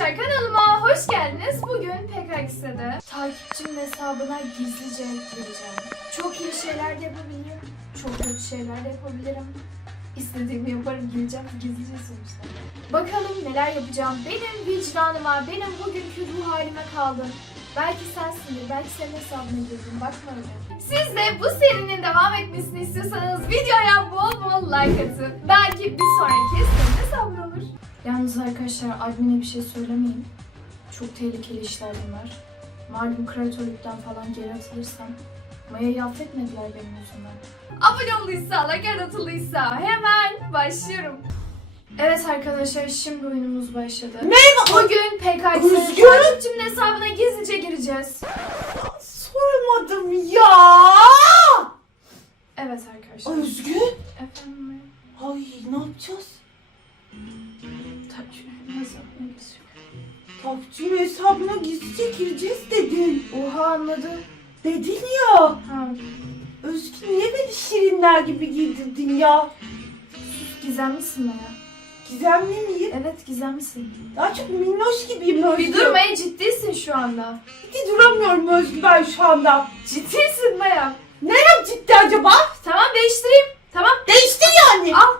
arkadaşlar kanalıma hoş geldiniz. Bugün PKX'de takipçimin hesabına gizlice gireceğim. Çok iyi şeyler de yapabilirim. Çok kötü şeyler de yapabilirim. İstediğimi yaparım gireceğim gizlice sonuçta. Bakalım neler yapacağım. Benim vicdanıma, benim bugünkü ruh halime kaldın. Belki sensindir, belki senin hesabına girdim. Bakma öyle. Siz de bu serinin devam etmesini istiyorsanız videoya bol bol like atın. Belki bir sonraki senin hesabın olur. Yalnız arkadaşlar admine bir şey söylemeyin. Çok tehlikeli işler bunlar. Malum kreatörlükten falan geri atılırsam Maya'yı affetmediler benim yüzümden. Abone olduysa, like atılıysa hemen başlıyorum. Evet arkadaşlar şimdi oyunumuz başladı. Merhaba. Bugün Özgür. takipçimin hesabına gizlice gireceğiz. Sormadım ya. Evet arkadaşlar. Özgür. Efendim Ay ne yapacağız? Takipçimin hesabına gizlice gireceğiz dedin. Oha anladı. Dedin ya. Ha, Özgür niye beni şirinler gibi giydirdin ya? gizemlisin Maya. Gizemli miyim? Evet gizemlisin. Daha çok minnoş gibiyim Özgür. Bir dur Maya ciddisin şu anda. Bir duramıyorum Özgür ben şu anda. Ciddisin Maya. Nerem ciddi acaba? Tamam değiştireyim. Tamam. Değiştir yani. Al.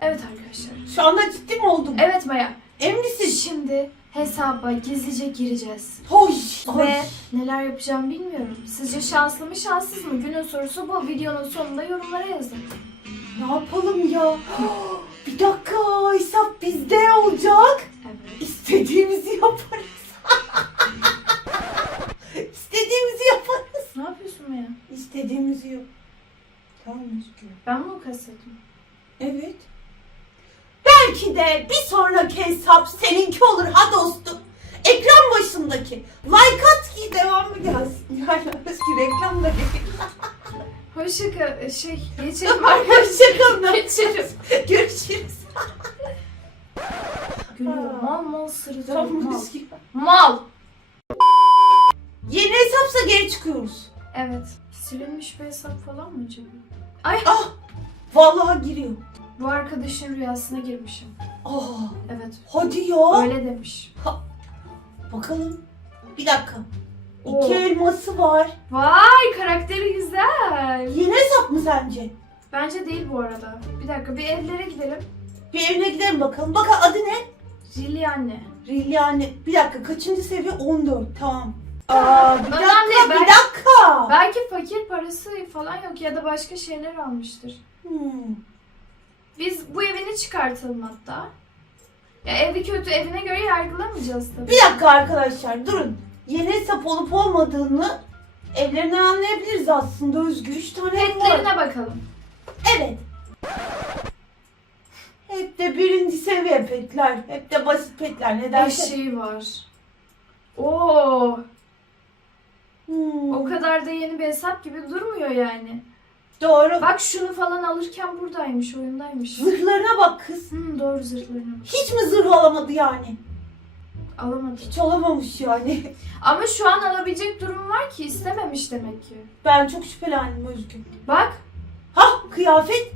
Evet arkadaşlar. Şu anda ciddi mi oldum? Evet Maya. Emin misin? Şimdi hesaba gizlice gireceğiz. Hoş. Ve neler yapacağım bilmiyorum. Sizce şanslı mı şanssız mı? Günün sorusu bu. Videonun sonunda yorumlara yazın. Ne yapalım ya? Bir dakika hesap bizde olacak. Evet. İstediğimizi yaparız. İstediğimizi yaparız. Ne yapıyorsun Maya? İstediğimizi yap. Tamam Özgür. Ben mi kastettim? Evet. Belki de bir sonraki hesap seninki olur ha dostum. Ekran başındaki. Like at ki devamı gelsin. Yani Özgür reklam da Hoşça kal. Şey geçelim arkadaşlar. Hoşçakalın. Geçelim. Görüşürüz. Gülüyor. Mal mal. Tamam Mal. Özgür. Mal. Yeni hesapsa geri çıkıyoruz. Evet. Silinmiş bir hesap falan mı acaba? Ah! Vallahi giriyor. Bu arkadaşın rüyasına girmişim. Aa, Evet. hadi ya. Öyle demiş. Bakalım. Bir dakika. Oo. İki elması var. Vay karakteri güzel. Yeni hesap mı sence? Bence değil bu arada. Bir dakika bir evlere gidelim. Bir evine gidelim bakalım. Bak adı ne? Jilly anne. Rilyane. Bir dakika kaçıncı seviye? 14. Tamam. Aa, bir Önemli, dakika, ben- bir dakika. Belki fakir parası falan yok ya da başka şeyler almıştır. Hmm. Biz bu evini çıkartalım hatta. Ya evi kötü evine göre yargılamayacağız tabii. Bir dakika arkadaşlar durun. Yeni hesap olup olmadığını evlerinden anlayabiliriz aslında Özgür. Üç tane ev var. Petlerine bakalım. Evet. Hep de birinci seviye petler. Hep de basit petler. Neden? Eşeği var. Oo, Hmm. o kadar da yeni bir hesap gibi durmuyor yani. Doğru. Bak şunu falan alırken buradaymış, oyundaymış. Zırhlarına bak kız. Hmm, doğru zırhlarına bak. Hiç mi zırh alamadı yani? Alamadım. Hiç alamamış yani. Ama şu an alabilecek durum var ki istememiş demek ki. Ben çok şüphelendim Özgür. Bak, Hah kıyafet.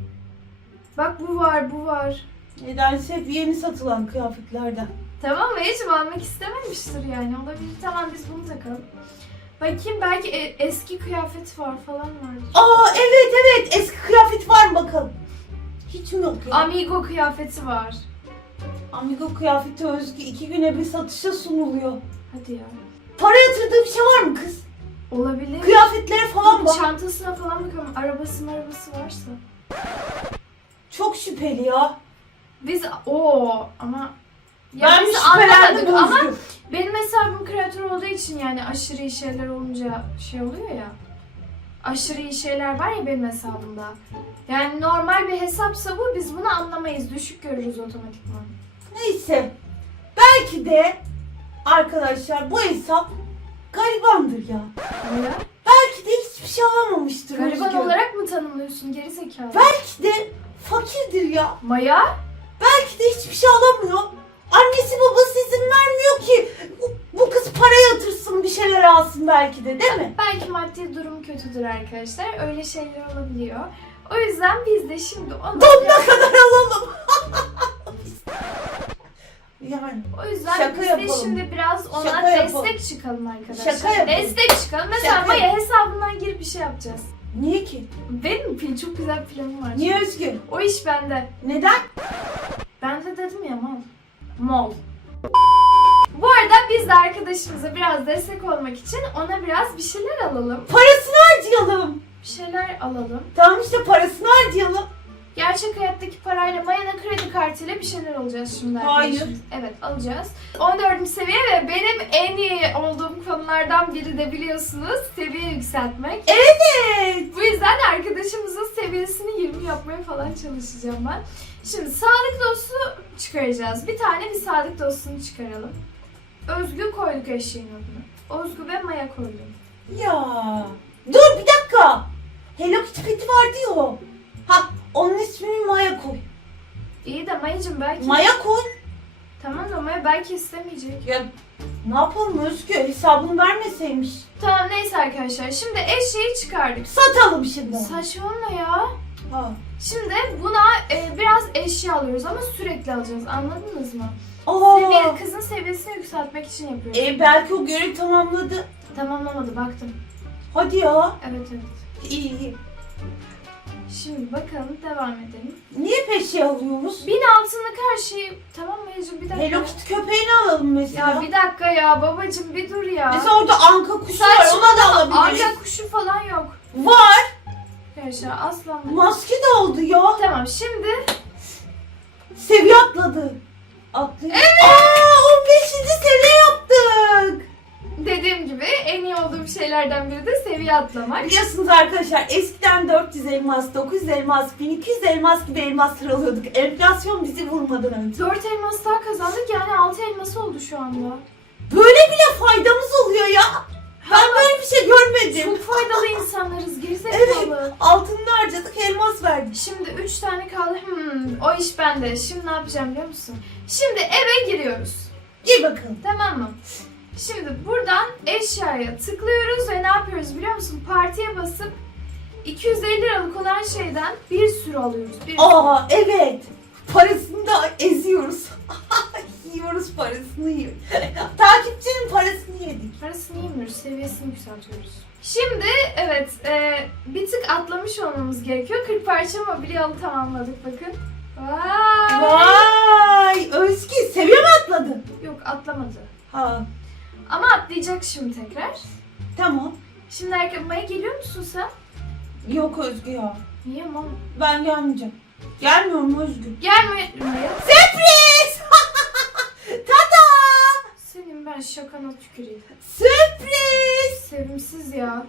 bak bu var, bu var. Nedense hep yeni satılan kıyafetlerden. Tamam mı? Hiç almak istememiştir yani. Olabilir. Tamam biz bunu takalım. Bakayım belki e- eski kıyafet var falan vardır. Aa evet evet eski kıyafet var mı bakalım. Hiç mi yok ya? Amigo kıyafeti var. Amigo kıyafeti Özgü iki güne bir satışa sunuluyor. Hadi ya. Para yatırdığı bir şey var mı kız? Olabilir. Kıyafetlere falan bak. Çantasına falan bakalım. Arabası arabası varsa. Çok şüpheli ya. Biz o ama ya ben biz şüphelendim anlamadık ama. Benim hesabım kreatör olduğu için yani aşırı iyi şeyler olunca şey oluyor ya. Aşırı iyi şeyler var ya benim hesabımda. Yani normal bir hesapsa bu biz bunu anlamayız. Düşük görürüz otomatikman. Neyse. Belki de arkadaşlar bu hesap garibandır ya. Öyle. Belki de hiçbir şey alamamıştır Gariban Özgür. olarak mı tanımlıyorsun geri zekalı? Belki de fakirdir ya. Maya? Belki de hiçbir şey alamıyor. Annesi babası izin vermiyor ki bu- bu kız para yatırsın bir şeyler alsın belki de değil mi? Belki maddi durum kötüdür arkadaşlar. Öyle şeyler olabiliyor. O yüzden biz de şimdi onu... Donuna kadar alalım. Yani O yüzden Şaka biz de yapalım. şimdi biraz ona Şaka yapalım. destek çıkalım arkadaşlar. Şaka yapalım. Destek çıkalım. Mesela Şaka Maya hesabından girip bir şey yapacağız. niye ki? Benim pil çok güzel planım var. Niye Özgür? O iş bende. Neden? Ben de dedim ya mal. Mol. Bu arada biz de arkadaşımıza biraz destek olmak için ona biraz bir şeyler alalım. Parasını harcayalım. Bir şeyler alalım. Tamam işte parasını harcayalım. Gerçek hayattaki parayla Maya'nın kredi kartıyla bir şeyler alacağız şimdi Hayır. Evet alacağız. 14. seviye ve benim en iyi olduğum konulardan biri de biliyorsunuz seviye yükseltmek. Evet. Bu yüzden arkadaşımızın seviyesini 20 yapmaya falan çalışacağım ben. Şimdi sadık dostu çıkaracağız. Bir tane bir sadık dostunu çıkaralım. Özgü koyduk eşeğin adını. Özgü ve Maya koydum. Ya. Dur bir dakika. Hello Kitty vardı ya o. Ha onun ismini Maya koy. İyi de Maya'cım belki... Maya koy. Tamam da Maya belki istemeyecek. Ya ne yapalım Özgür hesabını vermeseymiş. Tamam neyse arkadaşlar. Şimdi eşeği çıkardık. Satalım şimdi. Saçmalama ya. Ha. Şimdi buna e, biraz eşya alıyoruz ama sürekli alacağız. Anladınız mı? Aa. Seviye, kızın seviyesini yükseltmek için yapıyoruz. E, belki o görev tamamladı. Tamamlamadı baktım. Hadi ya. Evet evet. İyi iyi. Şimdi bakalım devam edelim. Niye peşe alıyoruz? Bin altınlık her şeyi... Tamam Mayacım bir dakika. Hello Kitty köpeğini alalım mesela. Ya bir dakika ya babacım bir dur ya. Mesela orada anka kuşu var ona da alabiliriz. Arka kuşu falan yok. Var. Arkadaşlar aslan. Maske de oldu ya. Tamam şimdi Seviye atladı. Atladı. Evet. Aa 15. seviye yaptık. Dediğim gibi en iyi olduğum şeylerden biri de seviye atlamak. Biliyorsunuz arkadaşlar eskiden 400 elmas, 900 elmas, 1200 elmas gibi elmaslar alıyorduk. Enflasyon bizi vurmadan önce. 4 elmas daha kazandık yani 6 elması oldu şu anda. Böyle bile faydamız oluyor ya. Ben böyle bir şey görmedim. Çok faydalı insanlarız gerizekalı. Altını harcadık elmas verdik. Şimdi 3 tane kaldı. Hmm, o iş bende. Şimdi ne yapacağım biliyor musun? Şimdi eve giriyoruz. Gir bakalım. Tamam mı? Şimdi buradan eşyaya tıklıyoruz ve ne yapıyoruz biliyor musun? Partiye basıp 250 liralık olan şeyden bir sürü alıyoruz. Bir sürü. Aa evet. Parasını da eziyoruz. Yiyoruz parasını yiyor. Takipçinin parasını yedik. Parasını yemiyoruz, seviyesini yükseltiyoruz. Şimdi evet e, bir tık atlamış olmamız gerekiyor. 40 parça mobilyalı tamamladık bakın. Vay! Vay! Özgü seviye mi atladın? Yok atlamadı. Ha Ama atlayacak şimdi tekrar. tamam. Şimdi arkamaya geliyor musun sen? Yok Özgü ya. Niye ama? Ben gelmeyeceğim. Gelmiyorum Özgü. Gelme Maya. Sürpriz! Tada! Senin ben şakana tüküreyim. Sürpriz! Sevimsiz ya.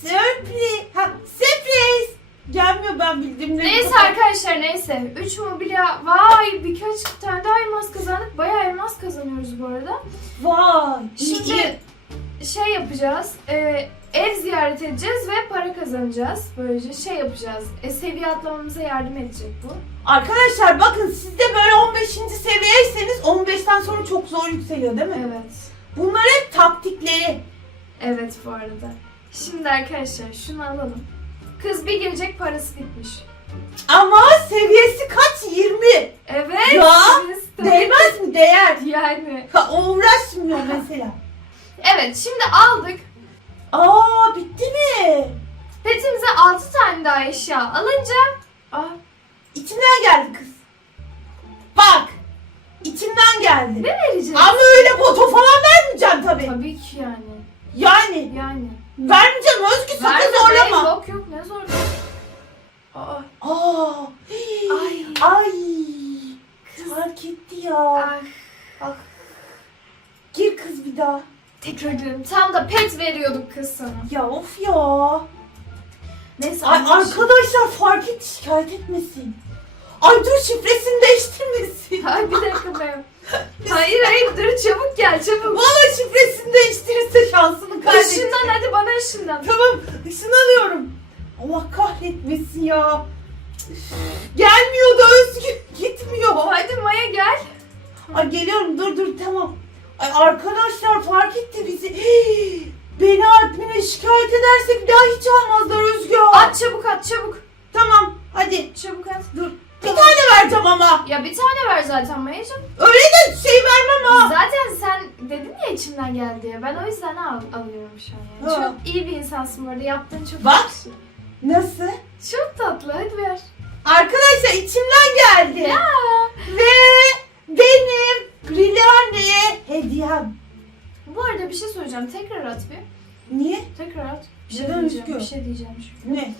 Sürpriz! Ha, sürpriz! Gelmiyor ben bildiğimleri. Neyse arkadaşlar neyse. 3 mobilya. Vay birkaç tane daha elmas kazandık. Bayağı elmas kazanıyoruz bu arada. Vay! Şimdi iyi. şey yapacağız. e, ev ziyaret edeceğiz ve para kazanacağız. Böylece şey yapacağız. E, seviye atlamamıza yardım edecek bu. Arkadaşlar bakın siz de böyle 15. seviyeyseniz 15'ten sonra çok zor yükseliyor değil mi? Evet. Bunlar hep taktikleri. Evet bu arada. Şimdi arkadaşlar şunu alalım. Kız bir gelecek parası bitmiş. Ama seviyesi kaç? 20. Evet. Ya, tabii- Değmez mi? Değer. Yani. Ha, o uğraşmıyor mesela. Evet şimdi aldık. Aa bitti mi? Petimize 6 tane daha eşya alınca Aa, İçimden geldi kız. Bak. İçimden geldi. ne vereceğiz? Ama öyle boto falan vermeyeceğim tabii. Tabii ki yani. Yani Yani. vermeyeceğim Özgü sakın Verme zorlama. Yok yok ne zor. Aa, Aa. Ay. Ay. Kız. Fark etti ya. ah. Bak. Gir kız bir daha. Tekrar ediyorum. Tam da pet veriyorduk kız sana. Ya of ya. Neyse. Ay arkadaşlar fark etti şikayet etmesin. Ay dur şifresini değiştirmesin. Ay bir dakika be. Hayır hayır dur çabuk gel çabuk. Valla şifresini değiştirirse şansını kaybedecek. Işından hadi bana ışından. Tamam ışınlanıyorum. Allah kahretmesin ya. Gelmiyor da Özgür gitmiyor. Hadi Maya gel. Ay geliyorum dur dur tamam. Ay arkadaşlar fark etti bizi. Hii, Beni admine şikayet ederse bir daha hiç almazlar Özgür. At çabuk at çabuk. Tamam hadi Çabuk at. dur. Bir tane vereceğim ama. Ya bir tane ver zaten Maya'cığım. Öyle de şey vermem ha. Zaten sen dedin ya içimden geldi diye. Ben o yüzden al, alıyorum şu an yani. Ha. Çok iyi bir insansın bu arada. Yaptığın çok Bak. bir şey. Nasıl? Çok tatlı. Hadi ver. Arkadaşlar içimden geldi. Ya. Ve benim Brilliante'ye hediyem. Bu arada bir şey söyleyeceğim. Tekrar at bir. Niye? Tekrar at. Bir şey diyeceğim. Bir şey diyeceğim şu. Ne?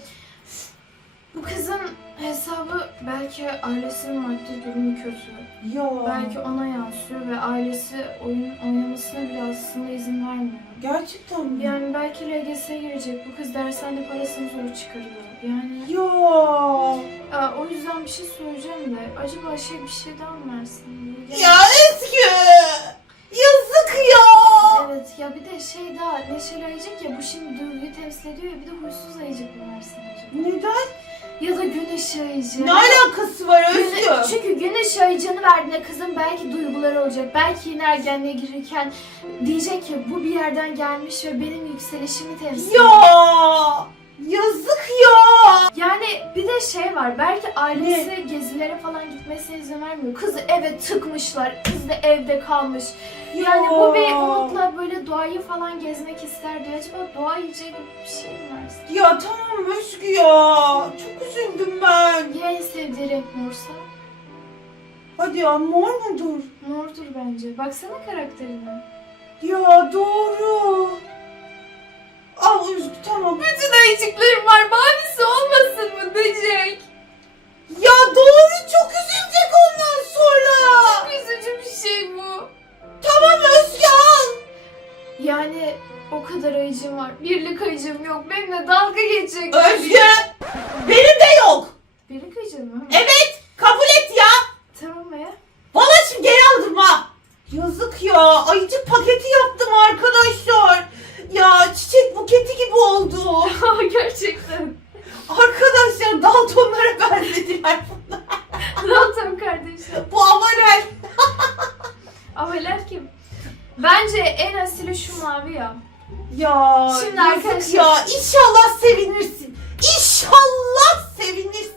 Bu kızın hesabı belki ailesinin maddi durumu kötü. Ya. Belki ona yansıyor ve ailesi oyun oynamasına bile aslında izin vermiyor. Gerçekten mi? Yani belki LGS'ye girecek. Bu kız dershane parasını zor çıkarıyor. Yani Ya. Aa, o yüzden bir şey söyleyeceğim de acaba şey bir şey daha mı versin? Ya Özgü. Yazık ya. Evet ya bir de şey daha Neşeli Ayıcık ya bu şimdi duyguyu temsil ediyor ya bir de huysuz ayıcık mı versin acaba? Neden? Ya da güneş ayıcığı. Ne alakası var Güne- Özgü? çünkü güneş ayıcığını verdiğinde kızın belki duyguları olacak. Belki yine ergenliğe girirken diyecek ki bu bir yerden gelmiş ve benim yükselişimi temsil ediyor. Ya. Yazık ya. Yani bir de şey var belki ailesi gezilere falan gitmesine izin vermiyor. Kızı eve tıkmışlar. Kız da evde kalmış. Yani bu bir umutla böyle doğayı falan gezmek ister diye. Acaba doğa yiyecek bir şey mi versin? Ya tamam Özgü ya. Çok üzüldüm ben. Ya en sevdiği renk morsa? Hadi ya mor mudur? Mordur bence. Baksana karakterine. Ya doğru. Özgü tamam. Bütün ayıcıklarım var. Mavisi olmasın mı böcek? Ya doğru çok üzülecek ondan sonra. Üzücü bir şey bu. Tamam Özgü al. Yani o kadar ayıcım var. Birlik ayıcım yok. Benimle dalga geçecek. Özgü. Benim de yok. Birlik ayıcım mı? Evet kabul et ya. Tamam ya. Valla şimdi geri aldım ha. Yazık ya. Ayıcık paketi yaptım arkadaşlar. Ya çiçek buketi gibi oldu. Gerçekten. Arkadaşlar Daltonlara benzediler. Dalton kardeşim. Bu avarel. Avaler kim? Bence en asili şu mavi ya. Ya Şimdi yazık arkadaşlar- ya inşallah sevinirsin. İnşallah sevinirsin.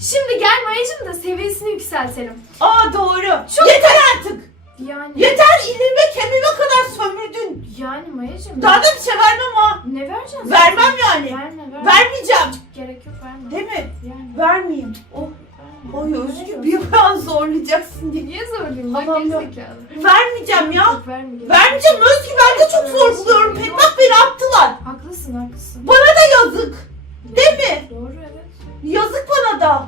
Şimdi gel Mayacım da seviyesini yükseltelim. Aa doğru. Yeter artık. Yani Yeter ilime kemiğime kadar sömürdün. yani Mayacım. Daha da bir şey vermem ha. Ne vereceğim? Vermem yani. Verme verme. Vermeyeceğim. Gerek yok verme. Değil mi? Yani. Vermeyeyim. Oh. Ay Özgür bir an zorlayacaksın diye. Niye zorlayayım? Bak gerizekalı. Vermeyeceğim ya. Yok, verme, gerek yok. Vermeyeceğim Özgür ben de çok zor buluyorum. Pet bak beni attılar. Haklısın haklısın. Bana da yazık. Değil mi? Doğru evet. Yazık bana da.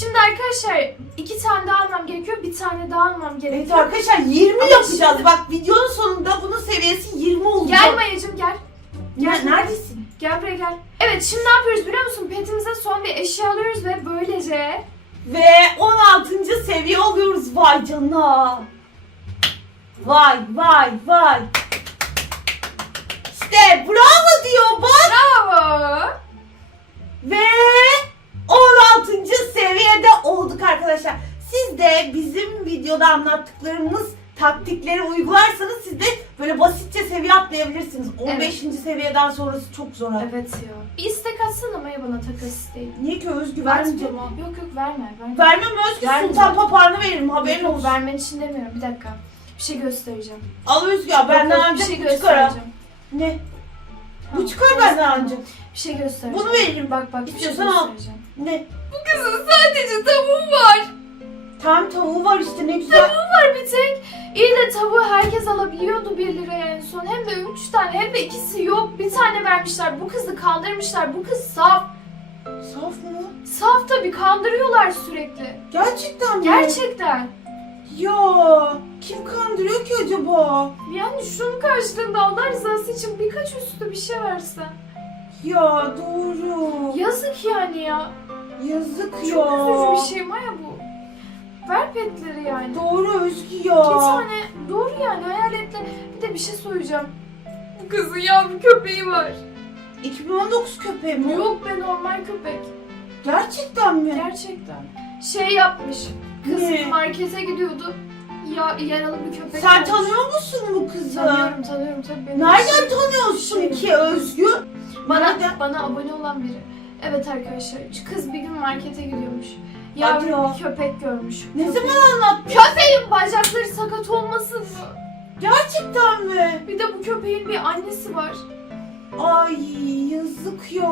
Şimdi arkadaşlar iki tane daha almam gerekiyor. Bir tane daha almam Evet gerekiyor. arkadaşlar 20 Ama yapacağız. şimdi- Bak videonun sonunda bunun seviyesi 20 olacak. Gel Mayacım gel. Ne- Neredesin? Gel buraya gel. Evet şimdi ne yapıyoruz biliyor musun? Petimize son bir eşya alıyoruz ve böylece Ve 16. seviye oluyoruz vay canına. Vay vay vay. İşte bravo diyor bak. Bravo. Ve 16. seviyede olduk arkadaşlar. Siz de bizim videoda anlattıklarımız taktikleri uygularsanız siz de böyle basitçe seviye atlayabilirsiniz. 15. seviyeden sonrası çok zor. Evet ya. Bir istek atsana Maya bana takas isteği. Niye ki Özgü vermeyeceğim ha. Yok yok verme. verme. Vermem Özgü Vermeyeceğim. sultan papağanı veririm haberin Yok, olsun. vermen için demiyorum. Bir dakika. Bir şey göstereceğim. Al Özgü ya benden Yok, bir şey bu çıkar ha. göstereceğim. Ne? Bu çıkar benden ancak. Bir şey göstereceğim. Bunu veririm. Bak bak bir şey İstiyorsan al. göstereceğim. Ne? Bu kızın sadece tavuğu var. Tam tavuğu var işte ne güzel. Var bir tek. İyi de tavuğu herkes alabiliyordu 1 liraya en son. Hem de 3 tane hem de ikisi yok. Bir tane vermişler. Bu kızı kandırmışlar. Bu kız saf. Saf mı? Saf tabii kandırıyorlar sürekli. Gerçekten mi? Gerçekten. Ya kim kandırıyor ki acaba? Yani şunun karşılığında Allah rızası için birkaç üstü bir şey versen. Ya doğru. Yazık yani ya. Yazık Çok ya. üzücü bir şey Maya bu. Ver petleri yani. Doğru Özgü ya. Bir tane doğru yani hayaletle bir de bir şey söyleyeceğim. Bu kızın yavru köpeği var. 2019 köpeği mi? Yok be normal köpek. Gerçekten mi? Gerçekten. Şey yapmış. Kız Ne? markete gidiyordu. Ya yaralı bir köpek. Sen var. tanıyor musun bu kızı? Tanıyorum tanıyorum tabii. Benim Nereden tanıyorsun ki Özgü? Bana, Nereden? bana abone olan biri. Evet arkadaşlar kız bir gün markete gidiyormuş. Yavru ya. bir köpek görmüş. Ne zaman anlattın? Köpeğin bacakları sakat olmasın mı? Gerçekten mi? Bir de bu köpeğin bir annesi var. Ay yazık ya.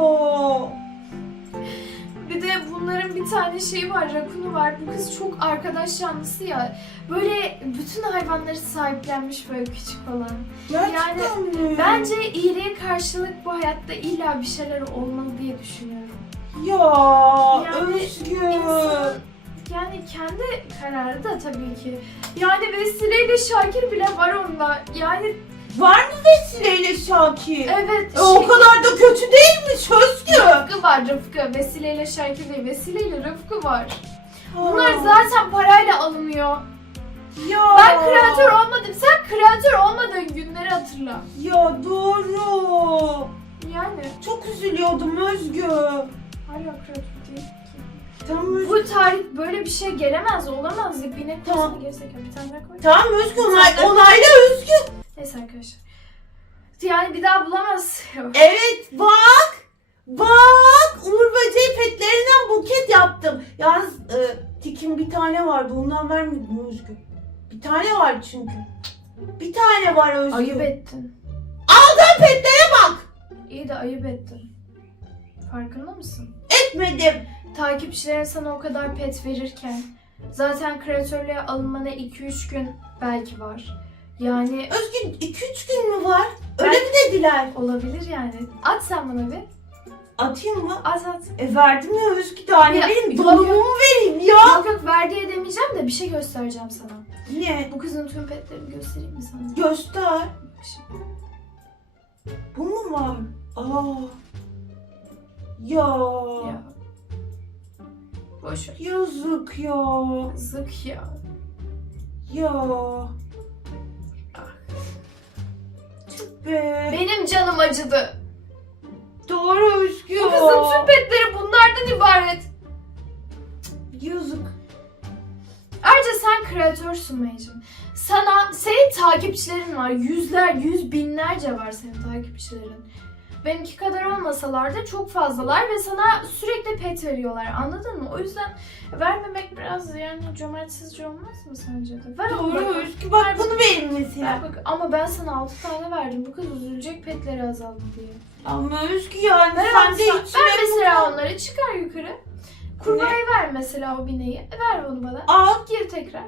Bir de bunların bir tane şeyi var, rakunu var. Bu kız çok arkadaş canlısı ya. Böyle bütün hayvanları sahiplenmiş böyle küçük falan. Gerçekten mi? Bence iyiliğe karşılık bu hayatta illa bir şeyler olmalı diye düşünüyorum. Ya Yani Özgür. Yani kendi kararı da tabii ki. Yani vesileyle Şakir bile var onda. Yani Var mı vesileyle Şakir? evet. E, o kadar da kötü var Rıfkı. Vesileyle Şakir değil. Vesileyle Rıfkı var. Bunlar zaten parayla alınıyor. Ya. Ben kreatör olmadım. Sen kreatör olmadığın günleri hatırla. Ya doğru. Yani Çok üzülüyordum Özgür. hala kreatör değil ki. Tamam Özgür. Bu tarih böyle bir şey gelemez, olamaz ya. Bir ne Tamam. gerizekalı bir tane daha koy. Tamam Özgür onay, onayla Özgür. Neyse arkadaşlar. Yani bir daha bulamaz. Evet bak. Bak Uğur Böceği petlerinden buket yaptım. Yalnız e, tikim bir tane vardı ondan vermedim Özgür. Bir tane var çünkü. Bir tane var Özgür. Ayıp ettin. Aldığın petlere bak. İyi de ayıp ettin. Farkında mısın? Etmedim. Takipçilerin sana o kadar pet verirken zaten kreatörlüğe alınmana 2-3 gün belki var. Yani Özgür 2-3 gün mü var? Öyle mi dediler? olabilir yani. At sen bana bir. Atayım mı? At at. E verdim ya Özgür daha ne Ya, vereyim? yok, Donumu yok. mu vereyim ya? Yok yok ver diye demeyeceğim de bir şey göstereceğim sana. Ne? Bu kızın tüm petlerini göstereyim mi sana? Göster. Şimdi. Bu mu var? Aa. Ya. Ya. Boş ver. Yazık ya. Zık ya. Ya. Tüh be. Benim canım acıdı. Doğru Özgür. Bu kızın tüm petleri bunlardan ibaret. Yazık. Ayrıca sen kreatörsün May'cim. Sana, senin takipçilerin var. Yüzler, yüz binlerce var senin takipçilerin. Benimki kadar olmasalar da çok fazlalar ve sana sürekli pet veriyorlar. Anladın mı? O yüzden vermemek biraz yani cömertsizce olmaz mı sence de? Ver Doğru bak. Özgür. Bak bunu verin mesela. Bak. Ama ben sana 6 tane verdim. Bu kız üzülecek petleri azaldı diye. Ama Özgür yani Ver, sen de içine ver mesela onları çıkar yukarı. Kurbağayı ver mesela o bineği. Ver onu bana. Al. Gir tekrar.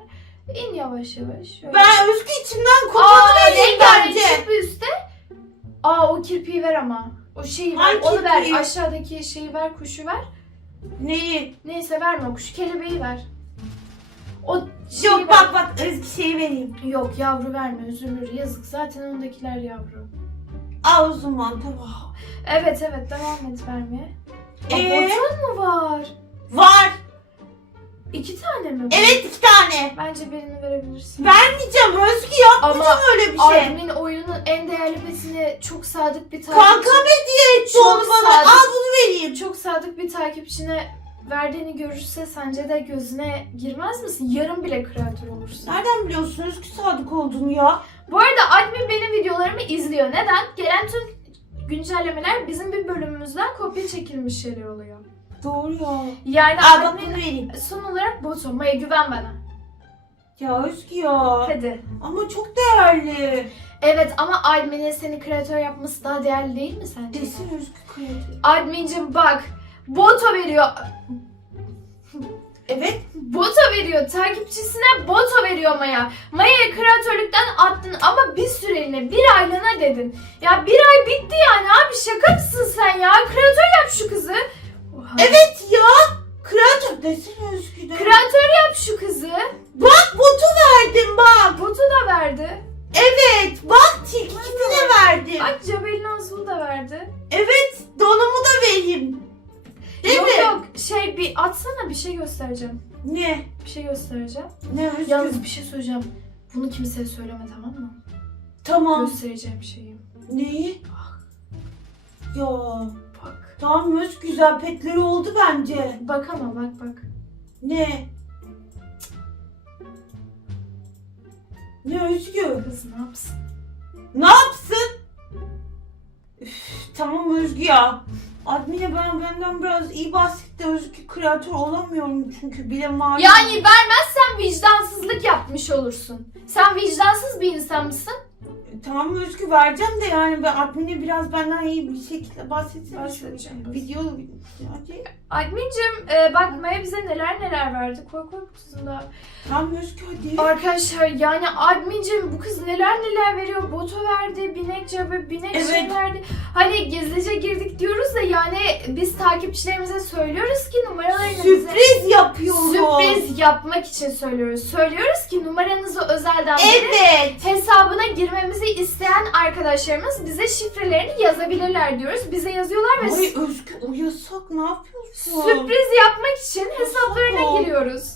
İn yavaş yavaş. Şöyle. Ben Özgür içimden Aa, kopanı vereyim bence. çıktı üstte. Aa o kirpiği ver ama. O şeyi ver. Hangi onu ver. kirpiği? Aşağıdaki şeyi ver. Kuşu ver. Neyi? Neyse verme o kuşu. Kelebeği ver. O şeyi Yok ver. bak bak Özgür şeyi vereyim. Yok yavru verme üzülür. Yazık zaten ondakiler yavru. Al o zaman tamam. Evet evet devam et vermeye. Aa, Ee? botan mı var? Var. İki tane mi? Evet iki tane. Bence birini verebilirsin. Vermeyeceğim Özgür yapmayacağım öyle bir şey. Admin oyunun en değerli petine çok sadık bir takipçi. Kankam hediye etti Çok onu bana. sadık. Al bunu vereyim. Çok sadık bir takipçine verdiğini görürse sence de gözüne girmez misin? Yarın bile kreatör olursun. Nereden biliyorsun Özgür Sadık olduğunu ya? Bu arada admin benim videolarımı izliyor. Neden? Gelen tüm güncellemeler bizim bir bölümümüzden kopya çekilmiş şeyler oluyor. Doğru ya. Yani Al bak bunu vereyim. son olarak botum. Maya güven bana. Ya Özgür ya. Hadi. Ama çok değerli. Evet ama adminin seni kreatör yapması daha değerli değil mi sence? Desin Özgür kredi. Admincim bak. Boto veriyor. Evet. Boto veriyor. Takipçisine boto veriyor Maya. Maya'yı kreatörlükten attın ama bir süreliğine, bir aylığına dedin. Ya bir ay bitti yani abi şaka mısın sen ya? Kreatör yap şu kızı. Oha. Evet ya. Kreatör desene Özgür de. Kreatör yap şu kızı. Bak botu verdim bak. Botu da verdi. Evet bak tilkisini de verdim. Bak Cebel'in Azul da verdi. Evet donumu da vereyim. Değil yok mi? yok şey bir atsana bir şey göstereceğim. Ne? Bir şey göstereceğim. Ne Özgür? Yalnız bir şey söyleyeceğim. Bunu kimseye söyleme tamam mı? Tamam. Göstereceğim şeyi. Neyi? Ya. Tamam Özgür güzel petleri oldu bence. Bak ama bak bak. Ne? Ne Özgür? Kız ne yapsın? Ne yapsın? Üf, tamam Özgür ya. Admine ben benden biraz iyi bahsetti. Özgü kreatör olamıyorum çünkü bile malum. Yani vermezsen vicdansızlık yapmış olursun. Sen vicdansız bir insan mısın? Tamam Özgü vereceğim de yani ben Admine biraz benden iyi bir şekilde bahsetsene. Bahsedeceğim, Video hadi. Admin'cim e, bak Maya bize neler neler verdi. Koy koy kutusunda. Tamam Özgü hadi. Arkadaşlar yani admincim bu kız neler neler veriyor. Boto verdi, binek cebı, binek Evet. şey verdi. Hani gizlice girdik diyoruz da yani biz takipçilerimize söylüyoruz ki numaralarını bize Sürpriz yapıyoruz. sürpriz yapmak için söylüyoruz. Söylüyoruz ki numaranızı özelden Evet. hesabına girmemizi isteyen arkadaşlarımız bize şifrelerini yazabilirler diyoruz. Bize yazıyorlar ve Ay Özgü o yasak ne yapıyorsun? sürpriz yapmak için hesaplarına giriyoruz.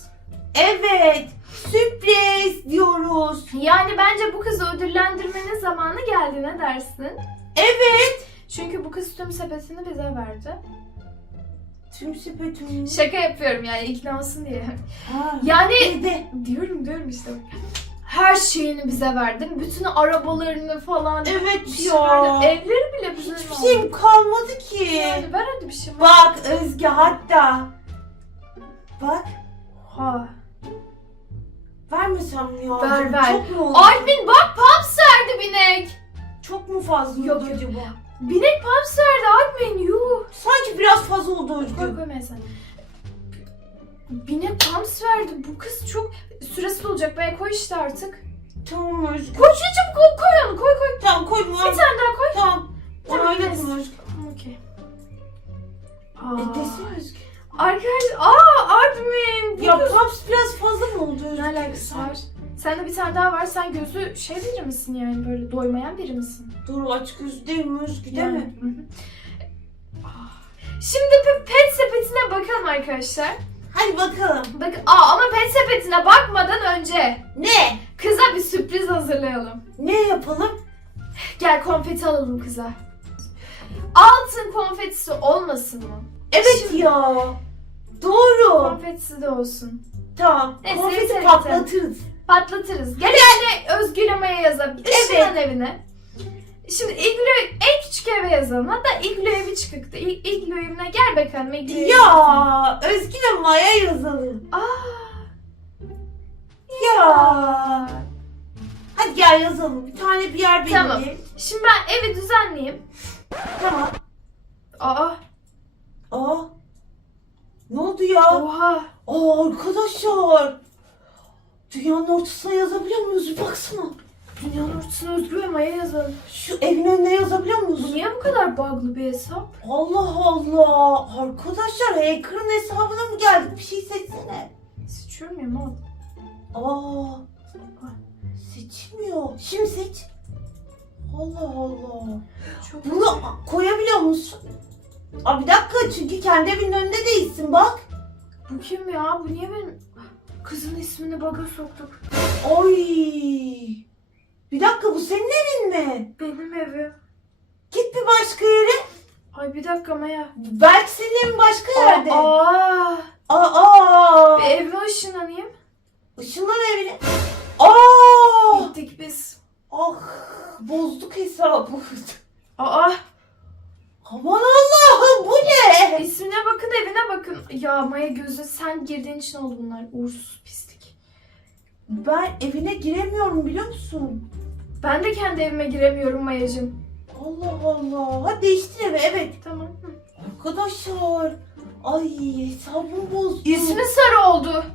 Evet. Sürpriz diyoruz. Yani bence bu kızı ödüllendirmenin zamanı geldi ne dersin? Evet. Çünkü bu kız tüm sepetini bize verdi. Tüm sepetim. Şaka yapıyorum yani ikna olsun diye. Ha. Yani Evde. diyorum diyorum işte. Her şeyini bize verdi. Bütün arabalarını falan. Evet bir şey ya. verdi. Evleri bile bize Hiçbir verdi. şeyim kalmadı ki. Yani ver hadi bir şey. ver. Bak Özge hatta. Bak. Ha. Vermesem mi ya? Ver, ver. Çok mu oldu? Admin bak Paps verdi binek. Çok mu fazla Yok, oldu yok. acaba? Binek Paps verdi Admin yuh. Sanki biraz fazla oldu Koy Özgü. koy mesela. Binek Paps verdi. Bu kız çok süresi olacak. Ben koy işte artık. Tamam Özgü. Koy çabuk koy, koy onu koy koy. Tamam koydum Bir abi. tane daha koy. Tamam. Tamam, Onayladım Özgü. Okey. E Aa. desene Özgü. Arkadaş, aa admin. Bu Ya kız- Paps biraz fazla mı oldu ne alakası var? Sende bir tane daha var. Sen gözü şey biri misin yani böyle doymayan biri misin? Dur aç göz değil mi Özgü değil Yani, mi? hı hı. Şimdi pe- pet sepetine bakalım arkadaşlar. Hadi bakalım. Bak, aa ama pet sepetine bakmadan önce Ne? kıza bir sürpriz hazırlayalım. Ne yapalım? Gel konfeti alalım kıza. Altın konfetisi olmasın mı? Evet Şimdi- ya. Doğru. Konfetisi de olsun. Tamam. Neyse, Konfeti yeter, patlatırız. Patlatırız. Gel yani özgülemeye yazalım. Işınlan Evet. evine. Şimdi iglo en küçük eve yazalım. Hatta iglo evi çıkıktı. İ- iglo evine gel bakalım. Iglo evi yazalım. Ya Özgü ve Maya yazalım. Aa, Ya. Hadi gel yazalım. Bir tane bir yer belirleyelim. Tamam. şimdi ben evi düzenleyeyim. Tamam. Aa, Aa. Ne oldu ya? oha. Aa arkadaşlar. Dünyanın ortasına yazabiliyor muyuz? Bir baksana. Dünyanın ortasına özgür maya yazalım. Şu evin önüne yazabiliyor Bu muyuz? niye bu kadar bug'lı bir hesap? Allah Allah. Arkadaşlar hacker'ın hesabına mı geldik? Bir şey seçsene. Sıçıyor muyum oğlum? Aa. Seçmiyor. Şimdi seç. Allah Allah. Çok Bunu koyabiliyor musun? Aa bir dakika çünkü kendi evinin önünde değilsin bak. Bu kim ya? Bu niye benim kızın ismini bug'a soktuk? Oy. Bir dakika bu senin evin mi? Benim evim. Git bir başka yere. Ay bir dakika Maya. Belki senin evin başka yerde. Aa, Aa. bir evime ışınlanayım. Işınlan evine. Aa. Gittik biz. Ah. Bozduk hesabı. Aa, Aman Allah'ım bu ne? ismine bakın evine bakın. Ya Maya gözü sen girdiğin için oldu bunlar. Uğursuz pislik. Ben evine giremiyorum biliyor musun? Ben de kendi evime giremiyorum Mayacığım. Allah Allah. Hadi değiştir evi evet. Tamam. Hı. Arkadaşlar. Ay hesabım bozdu. İsmi sarı oldu.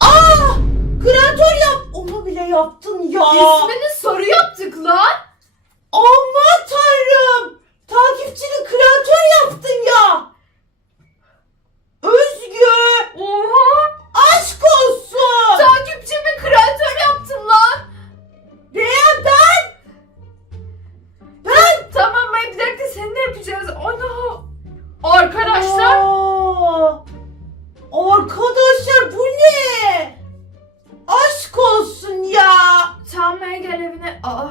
Aa! Kreatör yap. Onu bile yaptın ya. İsmini sarı yaptık lan. Aman tanrım. Takipçini kreatör yaptın ya. Özgü. Oha. Aşk olsun. Takipçimi kreatör yaptın lan. Ne Maya bir dakika seni de yapacağız. Ana. Arkadaşlar. Aa! Arkadaşlar bu ne? Aşk olsun ya. Tamam gel evine. Aa.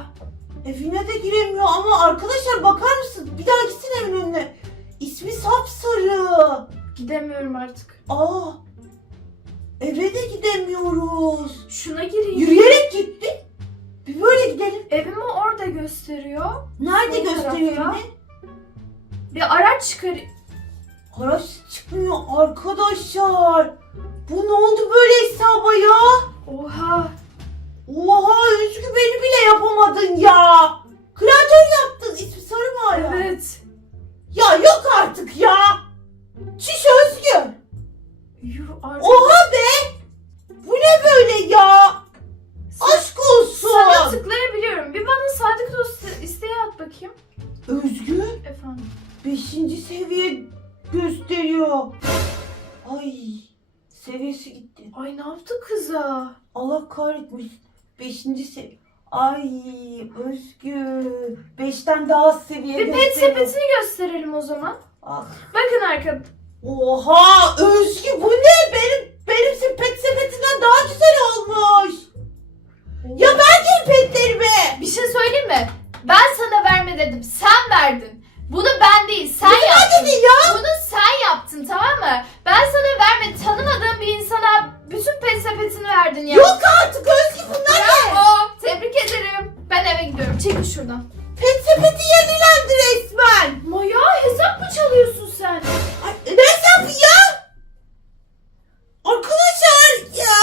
Evine de giremiyor ama arkadaşlar bakar mısın? Bir daha gitsin evin önüne. İsmi sapsarı. Gidemiyorum artık. Aa. Eve de gidemiyoruz. Şuna gireyim. Yürüyerek gitti. Bir böyle gidelim. Evimi orada gösteriyor. Nerede Sol gösteriyor tarafta. evini? Bir araç çıkar. Para çıkmıyor arkadaşlar. Bu ne oldu böyle hesaba ya? Oha. Oha Özgü beni bile yapamadın ya. Kreatör yaptın ismi sarı mı hala? Evet. Ya yok artık ya. Çiş Özgü. Yuh artık. Oha be. Bu ne böyle ya? Aşk olsun. Sana tıklayabiliyorum. Bir bana sadık dost isteği at bakayım. Özgü Efendim. Beşinci seviye gösteriyor. Ay seviyesi gitti. Ay ne yaptı kıza? Allah kahretmiş. Beşinci seviye. Ay Özgü. Beşten daha az seviye Bir pet gösteriyor. sepetini gösterelim o zaman. Ah. Bakın arkadaşlar. Oha Özgü bu ne? Benim benim se- pet sepetinden daha güzel olmuş. Ya ver geri petlerimi. Bir şey söyleyeyim mi? Ben sana verme dedim. Sen verdin. Bunu ben değil sen Bunu yaptın. dedi ya. Bunu sen yaptın tamam mı? Ben sana vermedim. Tanımadığım bir insana bütün pesepetini verdin ya. Yok artık Özgü bunlar ne? Bravo. Tebrik ederim. Ben eve gidiyorum. Çekil şuradan. Pet sepeti yenilendi resmen. Maya hesap mı çalıyorsun sen? Ay, ne hesap ya? Arkadaşlar ya.